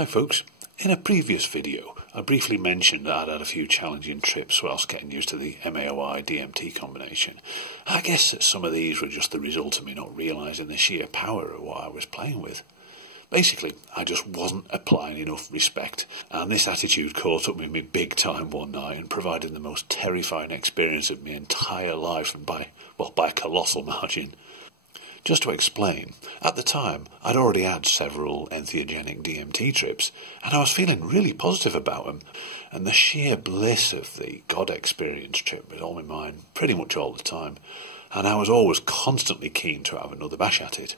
Hi folks, in a previous video I briefly mentioned that I'd had a few challenging trips whilst getting used to the MAOI DMT combination. I guess that some of these were just the result of me not realising the sheer power of what I was playing with. Basically, I just wasn't applying enough respect, and this attitude caught up with me big time one night and provided the most terrifying experience of my entire life, and by a colossal margin. Just to explain, at the time I'd already had several entheogenic DMT trips, and I was feeling really positive about them, and the sheer bliss of the God experience trip was on my mind pretty much all the time, and I was always constantly keen to have another bash at it.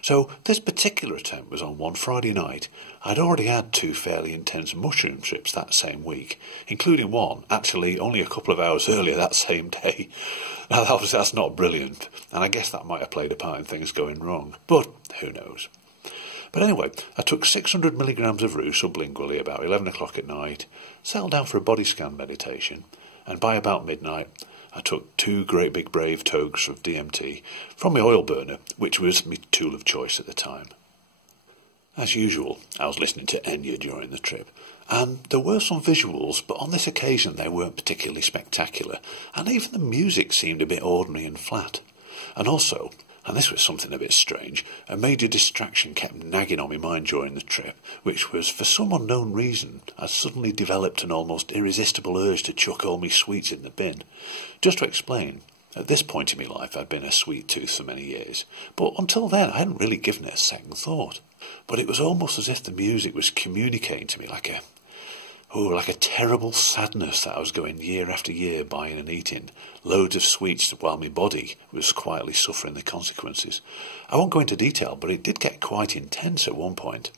So this particular attempt was on one Friday night. I'd already had two fairly intense mushroom trips that same week, including one actually only a couple of hours earlier that same day. Now that's not brilliant, and I guess that might have played a part in things going wrong, but who knows. But anyway, I took 600 milligrams of rue sublingually about 11 o'clock at night, settled down for a body scan meditation, and by about midnight I took two great big brave togs of DMT from my oil burner, which was my tool of choice at the time. As usual, I was listening to Enya during the trip, and there were some visuals, but on this occasion they weren't particularly spectacular, and even the music seemed a bit ordinary and flat. And also, and this was something a bit strange, a major distraction kept nagging on my mind during the trip, which was, for some unknown reason, I suddenly developed an almost irresistible urge to chuck all my sweets in the bin. Just to explain, at this point in my life I'd been a sweet tooth for many years, but until then I hadn't really given it a second thought. But it was almost as if the music was communicating to me like a terrible sadness that I was going year after year buying and eating loads of sweets while my body was quietly suffering the consequences. I won't go into detail, but it did get quite intense at one point.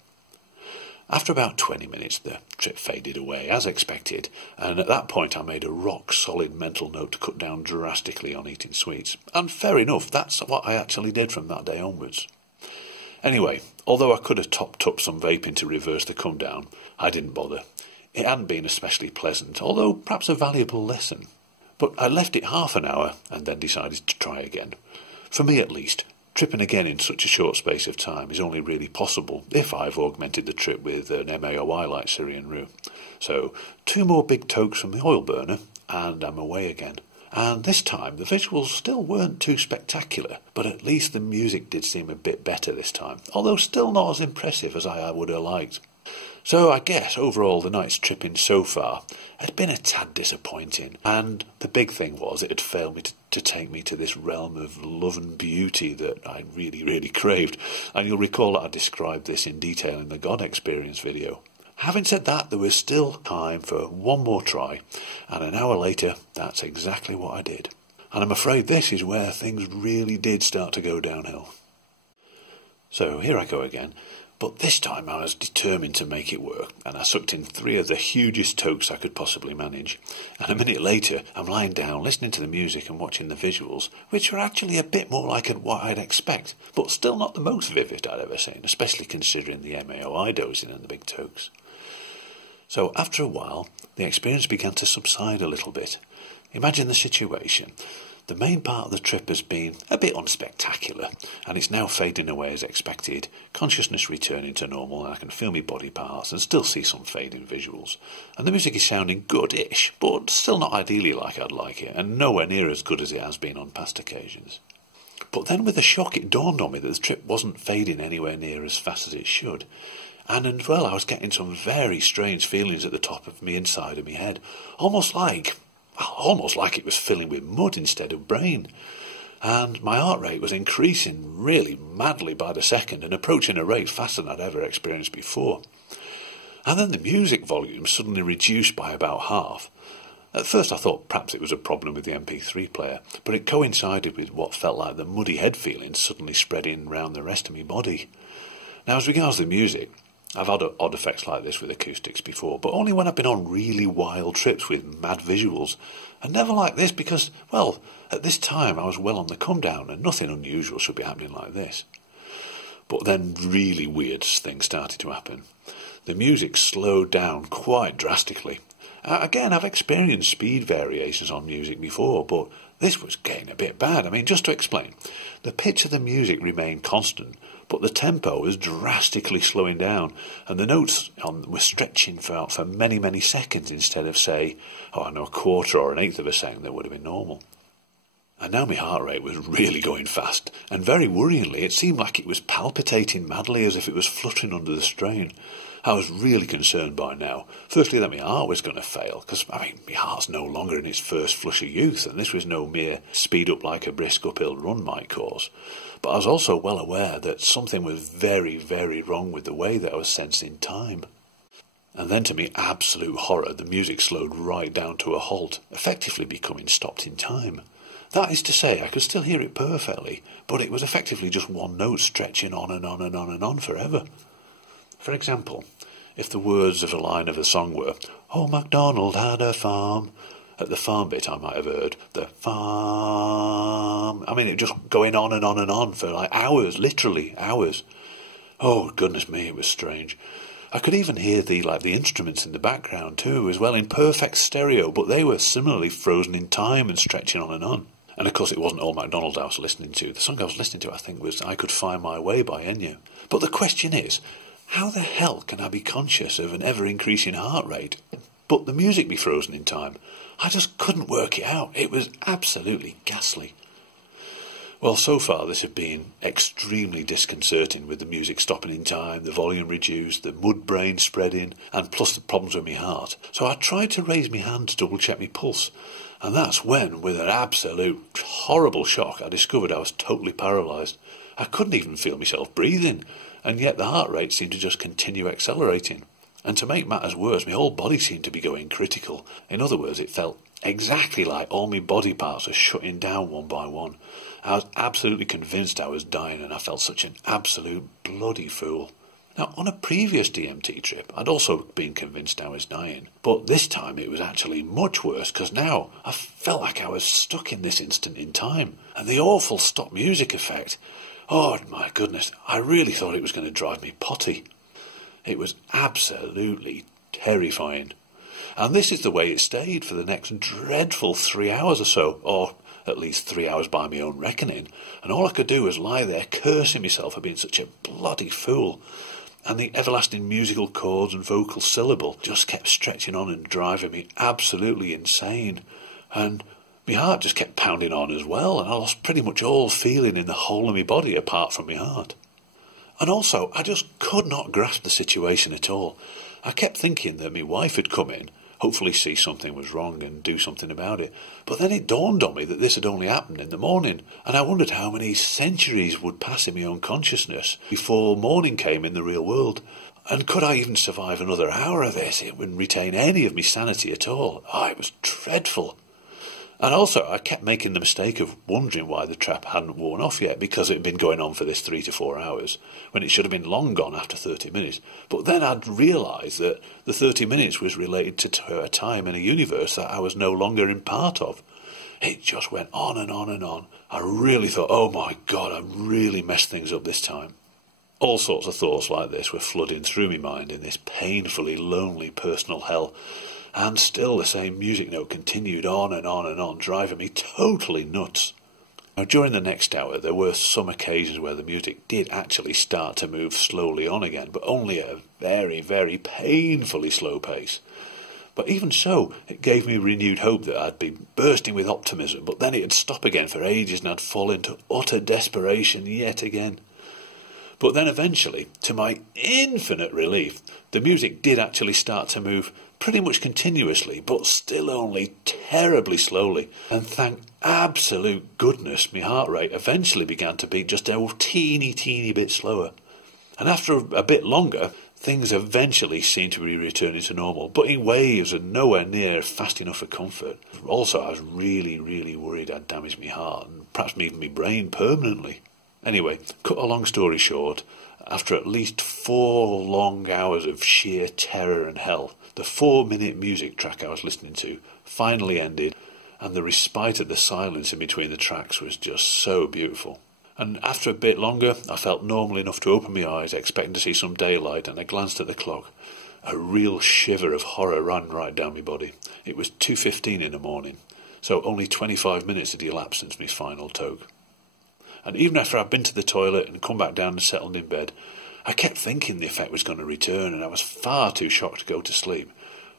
After about 20 minutes the trip faded away as expected, and at that point I made a rock-solid mental note to cut down drastically on eating sweets. And fair enough, that's what I actually did from that day onwards. Anyway, although I could have topped up some vaping to reverse the come down, I didn't bother. It hadn't been especially pleasant, although perhaps a valuable lesson. But I left it half an hour and then decided to try again. For me at least, tripping again in such a short space of time is only really possible if I've augmented the trip with an MAOI like Syrian rue. So, two more big togs from the oil burner and I'm away again. And this time the visuals still weren't too spectacular, but at least the music did seem a bit better this time, although still not as impressive as I would have liked. So I guess overall the night's tripping so far had been a tad disappointing, and the big thing was it had failed me to take me to this realm of love and beauty that I really craved, and you'll recall that I described this in detail in the God Experience video. Having said that, there was still time for one more try, and an hour later that's exactly what I did. And I'm afraid this is where things really did start to go downhill. So here I go again. But this time I was determined to make it work, and I sucked in 3 of the hugest togs I could possibly manage. And a minute later, I'm lying down, listening to the music and watching the visuals, which were actually a bit more like what I'd expect, but still not the most vivid I'd ever seen, especially considering the MAOI dosing and the big togs. So after a while, the experience began to subside a little bit. Imagine the situation. The main part of the trip has been a bit unspectacular, and it's now fading away as expected, consciousness returning to normal, and I can feel my body parts and still see some fading visuals. And the music is sounding good-ish, but still not ideally like I'd like it, and nowhere near as good as it has been on past occasions. But then with a shock it dawned on me that the trip wasn't fading anywhere near as fast as it should. And as well, I was getting some very strange feelings at the top of me inside of my head, almost like it was filling with mud instead of brain. And my heart rate was increasing really madly by the second and approaching a rate faster than I'd ever experienced before. And then the music volume suddenly reduced by about half. At first I thought perhaps it was a problem with the MP3 player, but it coincided with what felt like the muddy head feeling suddenly spreading round the rest of my body. Now as regards the music, I've had odd effects like this with acoustics before, but only when I've been on really wild trips with mad visuals, and never like this because, well, at this time I was well on the come down and nothing unusual should be happening like this. But then really weird things started to happen. The music slowed down quite drastically. Again, I've experienced speed variations on music before, but This was getting a bit bad. I mean, just to explain, the pitch of the music remained constant, but the tempo was drastically slowing down, and the notes were stretching for many, many seconds instead of, say, a quarter or an eighth of a second that would have been normal. And now my heart rate was really going fast, and very worryingly, it seemed like it was palpitating madly as if it was fluttering under the strain. I was really concerned by now, firstly that my heart was going to fail, because, my heart's no longer in its first flush of youth, and this was no mere speed up like a brisk uphill run might cause. But I was also well aware that something was very, very wrong with the way that I was sensing time. And then to me absolute horror, the music slowed right down to a halt, effectively becoming stopped in time. That is to say, I could still hear it perfectly, but it was effectively just one note stretching on and on and on and on forever. For example, if the words of a line of a song were, "Oh, MacDonald had a farm," at the farm bit I might have heard the farm. I mean, it was just going on and on and on for like hours, literally hours. Oh, goodness me, it was strange. I could even hear the instruments in the background too, as well, in perfect stereo, but they were similarly frozen in time and stretching on and on. And of course it wasn't all MacDonald I was listening to. The song I was listening to, I think, was I Could Find My Way by Enya. But the question is, how the hell can I be conscious of an ever-increasing heart rate, but the music be frozen in time? I just couldn't work it out. It was absolutely ghastly. Well, so far this had been extremely disconcerting, with the music stopping in time, the volume reduced, the mud brain spreading, and plus the problems with my heart. So I tried to raise my hand to double-check my pulse, and that's when, with an absolute horrible shock, I discovered I was totally paralysed. I couldn't even feel myself breathing, and yet the heart rate seemed to just continue accelerating. And to make matters worse, my whole body seemed to be going critical. In other words, it felt exactly like all my body parts were shutting down one by one. I was absolutely convinced I was dying, and I felt such an absolute bloody fool. Now, on a previous DMT trip, I'd also been convinced I was dying, but this time it was actually much worse, because now I felt like I was stuck in this instant in time, and the awful stop music effect, oh my goodness, I really thought it was going to drive me potty. It was absolutely terrifying. And this is the way it stayed for the next dreadful 3 hours or so, or at least 3 hours by my own reckoning, and all I could do was lie there cursing myself for being such a bloody fool. And the everlasting musical chords and vocal syllable just kept stretching on and driving me absolutely insane. And my heart just kept pounding on as well, and I lost pretty much all feeling in the whole of my body apart from my heart. And also, I just could not grasp the situation at all. I kept thinking that my wife had come in, hopefully see something was wrong and do something about it. But then it dawned on me that this had only happened in the morning, and I wondered how many centuries would pass in my own consciousness before morning came in the real world. And could I even survive another hour of this? It wouldn't retain any of my sanity at all. Oh, it was dreadful. And also, I kept making the mistake of wondering why the trap hadn't worn off yet, because it had been going on for this 3 to 4 hours, when it should have been long gone after 30 minutes. But then I'd realised that the 30 minutes was related to a time in a universe that I was no longer in part of. It just went on and on and on. I really thought, oh my God, I really messed things up this time. All sorts of thoughts like this were flooding through my mind in this painfully lonely personal hell. And still the same music note continued on and on and on, driving me totally nuts. Now, during the next hour, there were some occasions where the music did actually start to move slowly on again, but only at a very, very painfully slow pace. But even so, it gave me renewed hope that I'd be bursting with optimism, but then it'd stop again for ages and I'd fall into utter desperation yet again. But then eventually, to my infinite relief, the music did actually start to move pretty much continuously, but still only terribly slowly. And thank absolute goodness, my heart rate eventually began to beat just a teeny bit slower. And after a bit longer, things eventually seemed to be returning to normal, but in waves and nowhere near fast enough for comfort. Also, I was really worried I'd damaged my heart and perhaps even my brain permanently. Anyway, cut a long story short, after at least 4 long hours of sheer terror and hell, the 4-minute music track I was listening to finally ended, and the respite of the silence in between the tracks was just so beautiful. And after a bit longer, I felt normal enough to open my eyes, expecting to see some daylight, and I glanced at the clock. A real shiver of horror ran right down my body. It was 2:15 in the morning. so only 25 minutes had elapsed since my final toke. And even after I'd been to the toilet and come back down and settled in bed, I kept thinking the effect was going to return, and I was far too shocked to go to sleep.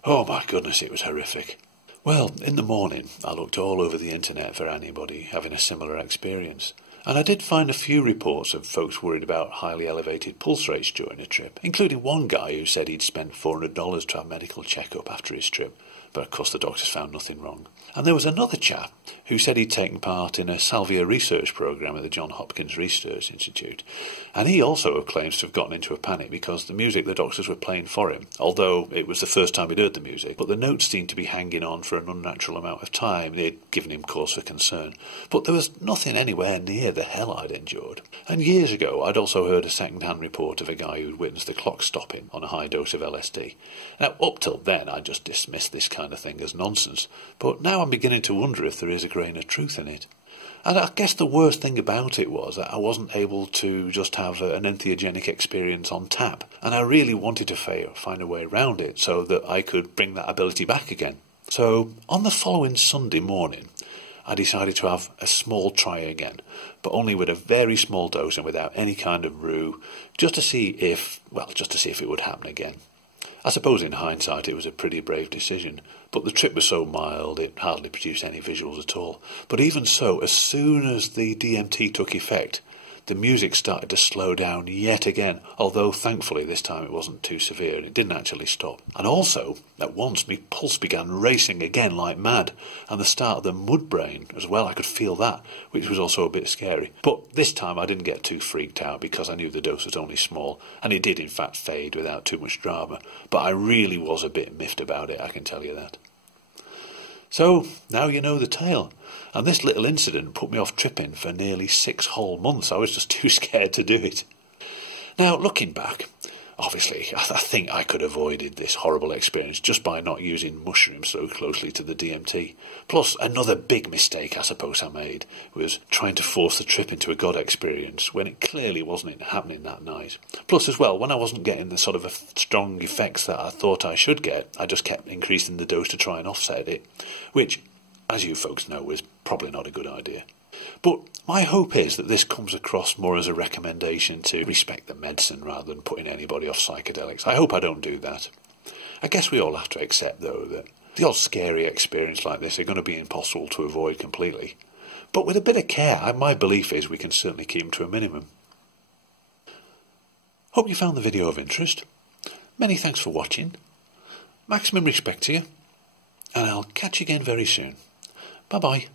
Oh my goodness, it was horrific. Well, in the morning, I looked all over the internet for anybody having a similar experience, and I did find a few reports of folks worried about highly elevated pulse rates during a trip, including one guy who said he'd spent $400 to have a medical checkup after his trip, but of course the doctors found nothing wrong. And there was another chap who said he'd taken part in a salvia research programme at the Johns Hopkins Research Institute, and he also claims to have gotten into a panic because the music the doctors were playing for him, although it was the first time he'd heard the music, but the notes seemed to be hanging on for an unnatural amount of time. They'd given him cause for concern, but there was nothing anywhere near the hell I'd endured. And years ago I'd also heard a second-hand report of a guy who'd witnessed the clock stopping on a high dose of LSD. Now, up till then I just dismissed this kind of thing as nonsense, but now I'm beginning to wonder if there is a grain of truth in it. And I guess the worst thing about it was that I wasn't able to just have an entheogenic experience on tap, and I really wanted to find a way around it so that I could bring that ability back again. So on the following Sunday morning, I decided to have a small try again, but only with a very small dose and without any kind of brew, just to see if it would happen again. I suppose in hindsight it was a pretty brave decision, but the trip was so mild it hardly produced any visuals at all. But even so, as soon as the DMT took effect, the music started to slow down yet again, although thankfully this time it wasn't too severe and it didn't actually stop. And also, at once, my pulse began racing again like mad, and the start of the mud brain as well, I could feel that, which was also a bit scary. But this time I didn't get too freaked out because I knew the dose was only small, and it did in fact fade without too much drama, but I really was a bit miffed about it, I can tell you that. So, now you know the tale. And this little incident put me off tripping for nearly 6 whole months. I was just too scared to do it. Now, looking back, obviously, I think I could have avoided this horrible experience just by not using mushrooms so closely to the DMT. Plus, another big mistake I suppose I made was trying to force the trip into a God experience when it clearly wasn't happening that night. Plus, as well, when I wasn't getting the sort of strong effects that I thought I should get, I just kept increasing the dose to try and offset it, which, as you folks know, was probably not a good idea. But my hope is that this comes across more as a recommendation to respect the medicine rather than putting anybody off psychedelics. I hope I don't do that. I guess we all have to accept, though, that the odd scary experience like this are going to be impossible to avoid completely. But with a bit of care, my belief is we can certainly keep them to a minimum. Hope you found the video of interest. Many thanks for watching. Maximum respect to you. And I'll catch you again very soon. Bye-bye.